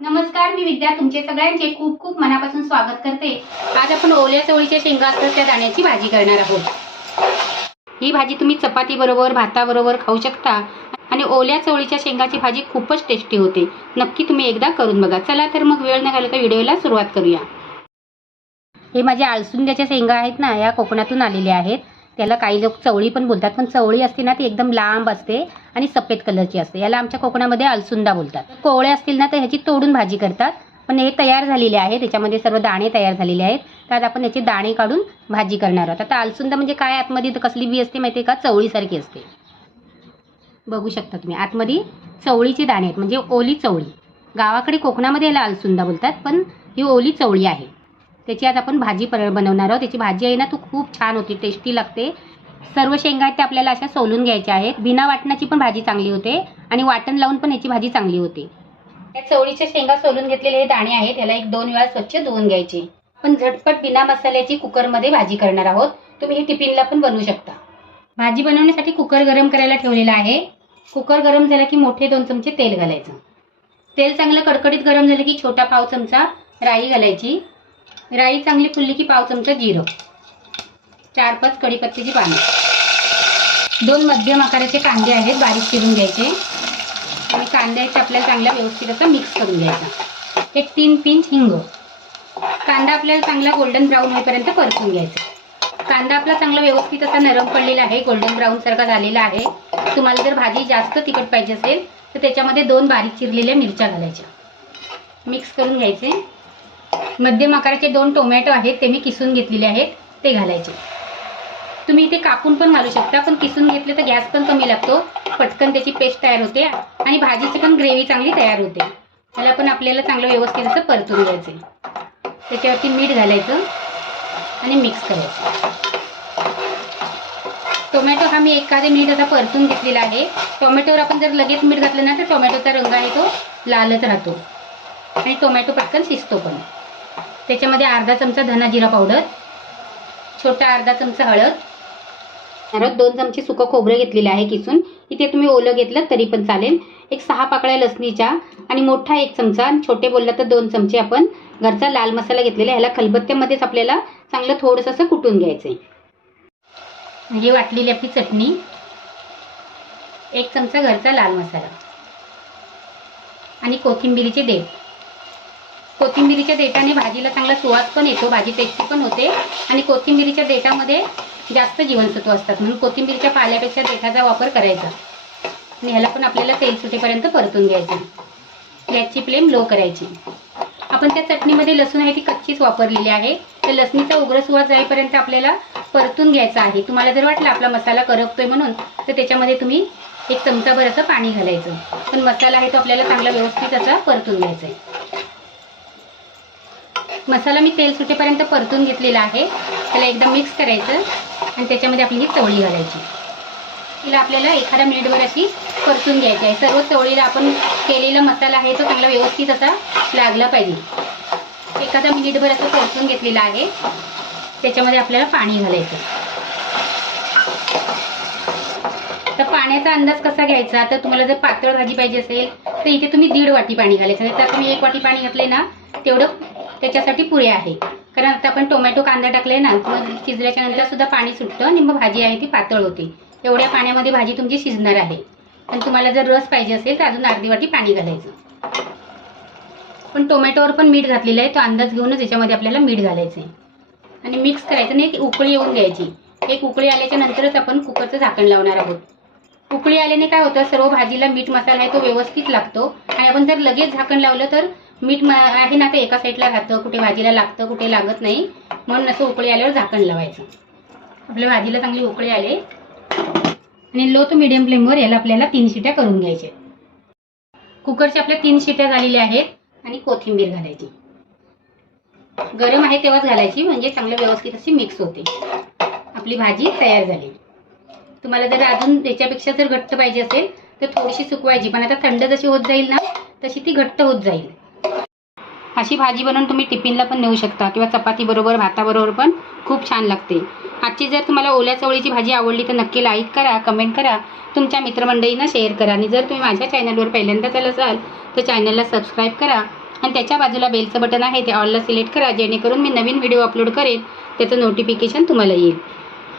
नमस्कार मी विद्या. तुमचे सगळ्यांचे खूप खूप मनापासून स्वागत करते. आज आपण ओल्या चवळीच्या शेंगा असतात त्या दाण्याची भाजी करणार आहोत. ही भाजी तुम्ही चपाती बरोबर भाताबरोबर खाऊ शकता आणि ओल्या चवळीच्या शेंगाची भाजी खूपच टेस्टी होते. नक्की तुम्ही एकदा करून बघा. चला तर मग वेळ न घालता व्हिडिओला सुरुवात करूया. हे माझ्या आळसुंद्याच्या शेंगा आहेत ना या कोकणातून आलेल्या आहेत. त्याला काही लोक चवळी पण बोलतात पण चवळी असते ना ती एकदम लांब असते आणि सफेद कलरची असते. याला आमच्या कोकणामध्ये अलसुंदा बोलतात. कोवळे असतील ना तर ह्याची तोडून भाजी करतात. पण हे तयार झालेले आहे त्याच्यामध्ये सर्व दाणे तयार झालेले आहेत. तर आज आपण याचे दाणे काढून भाजी करणार आहोत. आता अलसुंदा म्हणजे काय? आतमध्ये तर कसली बी असते माहिती आहे का? चवळीसारखी असते. बघू शकता तुम्ही. आतमध्ये चवळीचे दाणे आहेत. म्हणजे ओली चवळी. गावाकडे कोकणामध्ये याला अलसुंदा बोलतात पण ही ओली चवळी आहे. त्याची आज आपण भाजी पर बनवणार आहोत. त्याची भाजी आहे ना तू खूप छान होती टेस्टी लागते. सर्व शेंगा आहेत त्या आपल्याला अशा सोलून घ्यायच्या आहेत. बिना वाटणाची पण भाजी चांगली होते आणि वाटण लावून पण याची भाजी चांगली होते. या चवळीच्या शेंगा सोलून घेतलेले हे दाणे आहेत. याला एक दोन वेळा स्वच्छ धुवून घ्यायचे. पण झटपट बिना मसाल्याची कुकरमध्ये भाजी करणार आहोत. तुम्ही हे टिफिनला पण बनवू शकता. भाजी बनवण्यासाठी कुकर गरम करायला ठेवलेला आहे. कुकर गरम झाला की मोठे दोन चमचे तेल घालायचं. तेल चांगलं कडकडीत गरम झालं की छोटा पाव चमचा राई घालायची. राई चांगली फुलली की पाव चमचा जिरं. चार पाच कढीपत्त्याची पानं. दोन मध्यम आकाराचे कांदे आहेत बारीक चिरून घ्यायचे. आणि कांद्याचा आपल्याला चांगला व्यवस्थित असा मिक्स करून घ्यायचा. एक तीन पिंच हिंग. कांदा आपल्याला चांगला गोल्डन ब्राऊन होईपर्यंत परतून घ्यायचा. कांदा आपला चांगला व्यवस्थित असा नरम पडलेला आहे गोल्डन ब्राऊन सारखा झालेला आहे. तुम्हाला जर भाजी जास्त तिखट पाहिजे असेल तर त्याच्यामध्ये दोन बारीक चिरलेल्या मिरच्या घालायच्या. मिक्स करून घ्यायचे. मध्यम आकाराचे दोन टोमॅटो आहेत ते मी किसून घेतलेले आहेत ते घालायचे. तुम्ही इथे कापून पण घालू शकता पण किसून घेतले तर गॅस पण कमी लागतो. पटकन त्याची पेस्ट तयार होते आणि भाजीची पण ग्रेव्ही चांगली तयार होते. त्याला पण आपल्याला चांगलं व्यवस्थित असं परतून घ्यायचं त्याच्यावरती मीठ घालायचं आणि मिक्स करायचं. टोमॅटो हा मी एखादे मिनिट आता परतून घेतलेला आहे. टोमॅटोवर आपण जर लगेच मीठ घातलं ना तर टोमॅटोचा रंग आहे तो लालच राहतो. आणि टोमॅटो पटकन शिजतो पण. त्याच्यामध्ये अर्धा चमचा धना जिरा पावडर छोटा अर्धा चमचा हळद परत दोन चमचे सुकं खोबरं घेतलेलं आहे किसून. इथे तुम्ही ओलं घेतलं तरी पण चालेल. एक सहा पाकळ्या लसणीच्या आणि मोठा एक चमचा आणि छोटे बोलला तर दोन चमचे आपण घरचा लाल मसाला घेतलेला ह्याला खलबत्त्यामध्येच आपल्याला चांगलं थोडंसं असं कुटून घ्यायचं आहे म्हणजे वाटलेली आपली चटणी एक चमचा घरचा लाल मसाला आणि कोथिंबिरीचे देव कोथिंबिरीच्या देठाने भाजीला चांगला सुवास पण येतो भाजी टेस्टी पण होते. आणि कोथिंबिरीच्या देठामध्ये जास्त जीवनसत्व असतात. म्हणून कोथिंबिरीच्या पाल्यापेक्षा देठाचा वापर करायचा. आणि ह्याला पण आपल्याला तेल सुटेपर्यंत परतून घ्यायचं. गॅसची फ्लेम लो करायची. आपण त्या चटणीमध्ये लसूण आहे ती कच्चीच वापरलेली आहे. तर लसणीचा उग्र सुवास जाईपर्यंत आपल्याला परतून घ्यायचा आहे. तुम्हाला जर वाटलं आपला मसाला करपतोय म्हणून तर त्याच्यामध्ये तुम्ही एक चमचाभर असं पाणी घालायचं. पण मसाला आहे तो आपल्याला चांगला व्यवस्थित असा परतून घ्यायचा आहे. मसाला मी तेल सुटेपर्यंत परतून घेतलेला आहे. त्याला एकदम मिक्स करायचं आणि त्याच्यामध्ये आपली ही चवळी घालायची. तिला आपल्याला एखाद्या मिनिटभर अशी परतून घ्यायची आहे. सर्व चवळीला आपण केलेला मसाला आहे तो चांगला व्यवस्थित असा लागला पाहिजे. एखादा मिनिटभर असं परतून घेतलेला आहे. त्याच्यामध्ये आपल्याला पाणी घालायचं. तर पाण्याचा अंदाज कसा घ्यायचा? तर तुम्हाला जर पातळ भाजी पाहिजे असेल तर इथे तुम्ही दीड वाटी पाणी घालायचं. म्हणजे नाही तर तुम्ही एक वाटी पाणी घातले ना तेवढं त्याच्यासाठी पुरे आहे. कारण आता आपण टोमॅटो कांदा टाकले ना मग शिजल्याच्या नंतर सुद्धा पाणी सुटतं आणि मग भाजी आहे ती पातळ होते. एवढ्या पाण्यामध्ये भाजी तुमची शिजणार आहे. पण तुम्हाला जर रस पाहिजे असेल तर अजून अर्धी वाटी पाणी घालायचं. पण टोमॅटोवर पण मीठ घातलेलं आहे तो अंदाज घेऊनच याच्यामध्ये आपल्याला मीठ घालायचं आहे आणि मिक्स करायचं आणि एक उकळी येऊन घ्यायची. एक उकळी आल्याच्या नंतरच आपण कुकरचं झाकण लावणार आहोत. उकळी आल्याने काय होतं सर्व भाजीला मीठ मसाला आहे तो व्यवस्थित लागतो. आणि आपण जर लगेच झाकण लावलं तर मीठ आहे ना ते एका साईडला राहतं कुठे भाजीला लागतं कुठे लागत नाही. म्हणून असं उकळी आल्यावर झाकण लावायचं. आपल्या भाजीला चांगली उकळी आले. आणि लो टू मिडियम फ्लेमवर याला आपल्याला तीन शिट्या करून घ्यायच्या कुकरच्या आपल्या तीन शिट्या झालेल्या आहेत आणि कोथिंबीर घालायची. गरम आहे तेव्हाच घालायची म्हणजे चांगलं व्यवस्थित अशी मिक्स होते. आपली भाजी तयार झाली. तुम्हाला जर अजून त्याच्यापेक्षा जर घट्ट पाहिजे असेल तर थोडीशी सुकवायची. पण आता थंड जशी होत जाईल ना तशी ती घट्ट होत जाईल. अशी भाजी बनवून तुम्ही टिफिनला पण नेऊ शकता किंवा चपातीबरोबर भाताबरोबर पण खूप छान लागते. आजची जर तुम्हाला ओल्या चवळीची भाजी आवडली तर नक्की लाईक करा कमेंट करा. तुमच्या मित्रमंडळींना शेअर करा. आणि जर तुम्ही माझ्या चॅनलवर पहिल्यांदाच आला असाल तर चॅनलला सबस्क्राईब करा. आणि त्याच्या बाजूला बेलचं बटन आहे ते ऑलला सिलेक्ट करा. जेणेकरून मी नवीन व्हिडिओ अपलोड करेन त्याचं नोटिफिकेशन तुम्हाला येईल.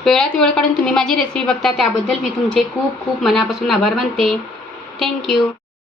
वेळात वेळ काढून तुम्ही माझी रेसिपी बघता त्याबद्दल मी तुमचे खूप खूप मनापासून आभार मानते. थँक्यू